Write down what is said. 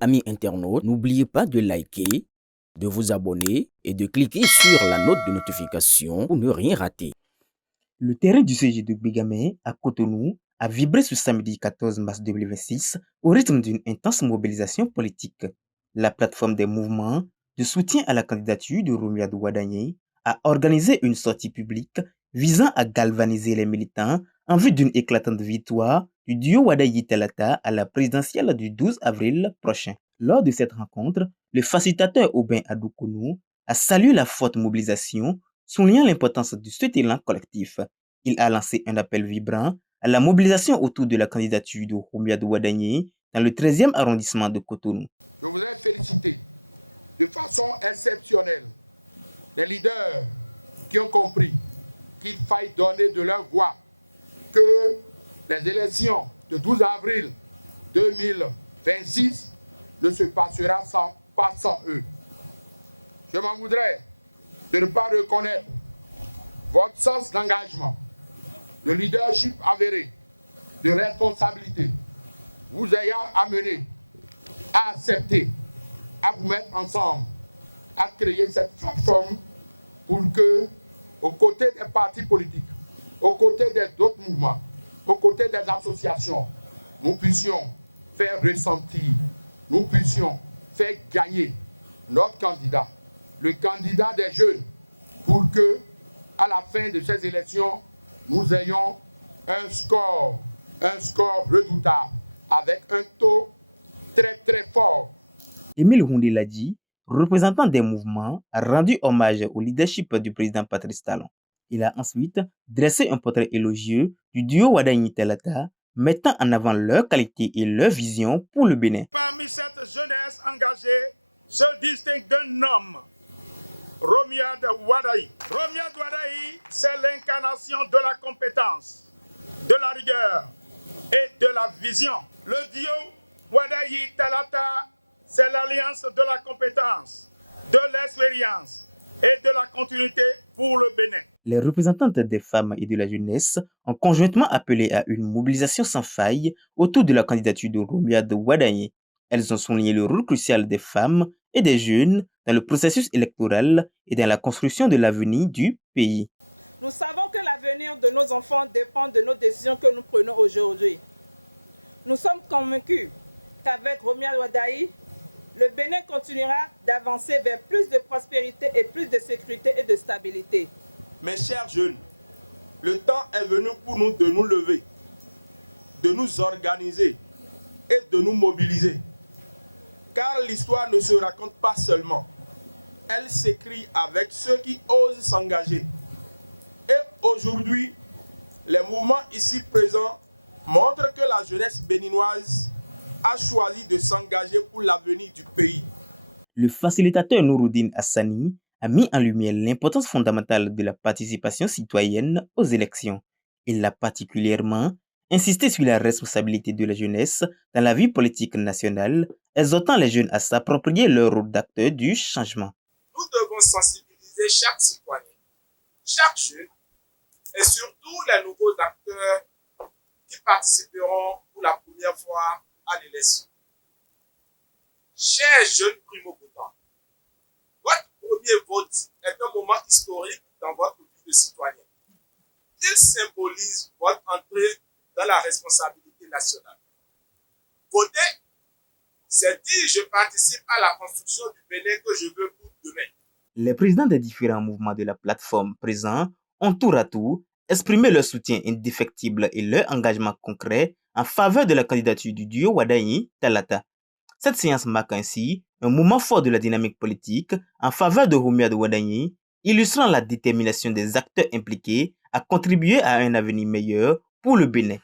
Amis internautes, n'oubliez pas de liker, de vous abonner et de cliquer sur la note de notification pour ne rien rater. Le terrain du CG de Bégamé à Cotonou a vibré ce samedi 14 mars 2026 au rythme d'une intense mobilisation politique. La plateforme des mouvements de soutien à la candidature de Romuald Wadagné a organisé une sortie publique visant à galvaniser les militants en vue d'une éclatante victoire du duo Wadagné-Talata à la présidentielle du 12 avril prochain. Lors de cette rencontre, le facilitateur Aubin Adoukonou a salué la forte mobilisation, soulignant l'importance de cet élan collectif. Il a lancé un appel vibrant à la mobilisation autour de la candidature de Romuald Wadagné dans le 13e arrondissement de Cotonou. Je voudrais féliciter de façon exceptionnelle les leaders qui ont compris qu'il faille donner de leur voix, que les élections de 12 avril 2026 ne se passera pas sans eux. Je m'en voudrais de ne pas reconnaître votre sens d'engagement, de leadership avéré, de responsabilité, vous ayant amené à accepter, à vous mettre ensemble, à créer cette plateforme pour que, aux côtés des partis politiques, aux côtés des autres mouvements, aux côtés des associations, nous puissions faire ressentir, nous puissions faire gagner notre candidat, le candidat des jeunes, pour que, à la fin de ces élections, nous ayons un score redoutable, avec un taux très très fort. Émile Houndeladi, représentant des mouvements, a rendu hommage au leadership du président Patrice Talon. Il a ensuite dressé un portrait élogieux du duo Wadagné-Talata, mettant en avant leur qualité et leur vision pour le Bénin. Parmi cette jeunesse engagée se distingue d'un homme, Romuald Wadagné. Romuald Wadagné, c'est l'incarnation de la compétence, de la rigueur et de la vision. Le duo Wadagné-Talata, c'est l'alliance de la compétence, de l'expérience et de la continuité pour le Bénin. Les représentantes des femmes et de la jeunesse ont conjointement appelé à une mobilisation sans faille autour de la candidature de Romuald Wadagné. Elles ont souligné le rôle crucial des femmes et des jeunes dans le processus électoral et dans la construction de l'avenir du pays. Nous savons que l'avenir de nos enfants dépend de nos décisions que nous prenons aujourd'hui. Nous sommes convaincus qu'avec Romuald Wadagné, le Bénin continuera d'avancer vers plus de prospérité et plus de sécurité et de stabilité. Mes chers jeunes, le temps est venu pour nous de nous lever, de nous organiser et de nous mobiliser. Car l'histoire ne se raconte pas seulement, elle s'écrit avec ceux qui osent s'engager. Et aujourd'hui, les mouvements ici présents montrent que la jeunesse béninoise a choisi de s'engager pour l'avenir du pays. Le facilitateur Nouroudine Hassani a mis en lumière l'importance fondamentale de la participation citoyenne aux élections. Il a particulièrement insisté sur la responsabilité de la jeunesse dans la vie politique nationale, exhortant les jeunes à s'approprier leur rôle d'acteur du changement. Nous devons sensibiliser chaque citoyen, chaque jeune et surtout les nouveaux acteurs qui participeront pour la première fois à l'élection. Chers jeunes primo-votants, votre premier vote est un moment historique dans votre vie de citoyen. Il symbolise votre entrée dans la responsabilité nationale. Voter, c'est dire je participe à la construction du Bénin que je veux pour demain. Les présidents des différents mouvements de la plateforme présents ont tour à tour exprimé leur soutien indéfectible et leur engagement concret en faveur de la candidature du duo Wadagné-Talata. Cette séance marque ainsi un moment fort de la dynamique politique en faveur de Romuald Wadagné, illustrant la détermination des acteurs impliqués à contribuer à un avenir meilleur pour le Bénin.